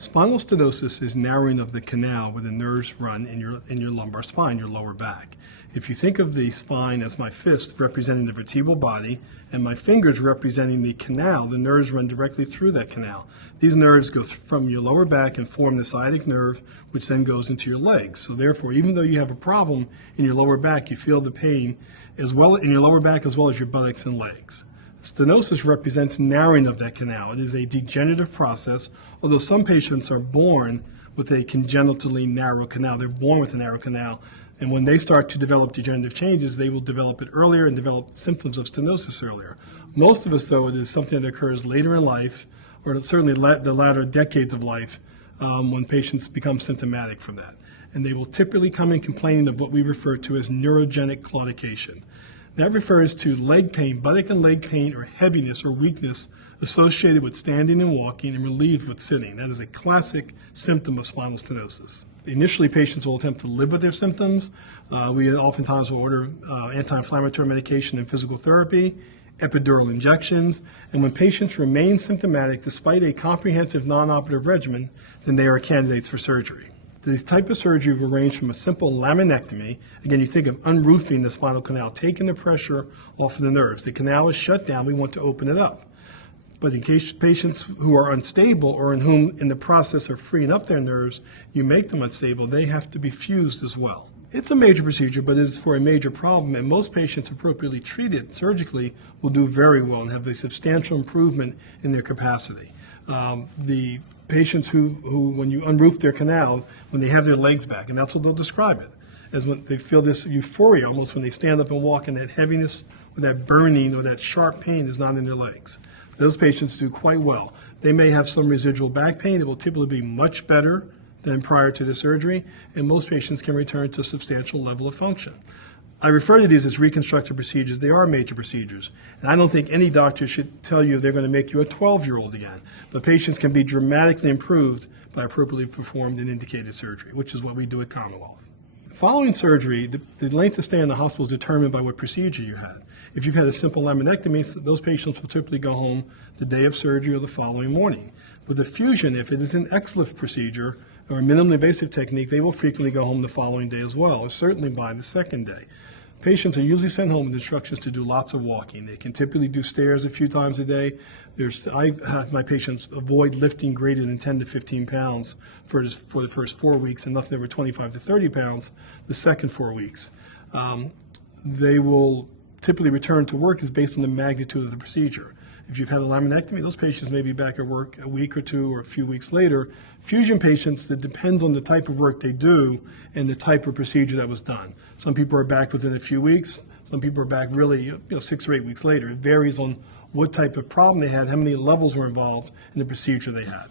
Spinal stenosis is narrowing of the canal where the nerves run in your lumbar spine, your lower back. If you think of the spine as my fist representing the vertebral body and my fingers representing the canal, the nerves run directly through that canal. These nerves go from your lower back and form the sciatic nerve, which then goes into your legs. So therefore, even though you have a problem in your lower back, you feel the pain as well in your lower back as well as your buttocks and legs. Stenosis represents narrowing of that canal. It is a degenerative process, although some patients are born with a congenitally narrow canal. They're born with a narrow canal, and when they start to develop degenerative changes, they will develop it earlier and develop symptoms of stenosis earlier. Most of us, though, it is something that occurs later in life, or certainly the latter decades of life, when patients become symptomatic from that. And they will typically come in complaining of what we refer to as neurogenic claudication. That refers to leg pain, buttock and leg pain, or heaviness or weakness associated with standing and walking and relieved with sitting. That is a classic symptom of spinal stenosis. Initially, patients will attempt to live with their symptoms. We oftentimes will order anti-inflammatory medication and physical therapy, epidural injections, and when patients remain symptomatic despite a comprehensive non-operative regimen, then they are candidates for surgery. This type of surgery will range from a simple laminectomy. Again, you think of unroofing the spinal canal, taking the pressure off of the nerves. The canal is shut down. We want to open it up. But in case patients who are unstable or in whom in the process of freeing up their nerves, you make them unstable, they have to be fused as well. It's a major procedure, but it is for a major problem, and most patients appropriately treated surgically will do very well and have a substantial improvement in their capacity. The patients who, when you unroof their canal, when they have their legs back, and that's what they'll describe it, as when they feel this euphoria almost when they stand up and walk, and that heaviness or that burning or that sharp pain is not in their legs. Those patients do quite well. They may have some residual back pain that will typically be much better than prior to the surgery, and most patients can return to a substantial level of function. I refer to these as reconstructive procedures. They are major procedures. And I don't think any doctor should tell you they're going to make you a 12-year-old again. But patients can be dramatically improved by appropriately performed and indicated surgery, which is what we do at Commonwealth. Following surgery, the length of stay in the hospital is determined by what procedure you had. If you've had a simple laminectomy, those patients will typically go home the day of surgery or the following morning. With a fusion, if it is an XLIF procedure or a minimally invasive technique, they will frequently go home the following day as well, or certainly by the second day. Patients are usually sent home with instructions to do lots of walking. They can typically do stairs a few times a day. I have my patients avoid lifting greater than 10 to 15 pounds for the first 4 weeks and nothing over 25 to 30 pounds the second 4 weeks. They will typically return to work is based on the magnitude of the procedure. If you've had a laminectomy, those patients may be back at work a week or two or a few weeks later. Fusion patients, that depends on the type of work they do and the type of procedure that was done. Some people are back within a few weeks. Some people are back really 6 or 8 weeks later. It varies on what type of problem they had, how many levels were involved in the procedure they had.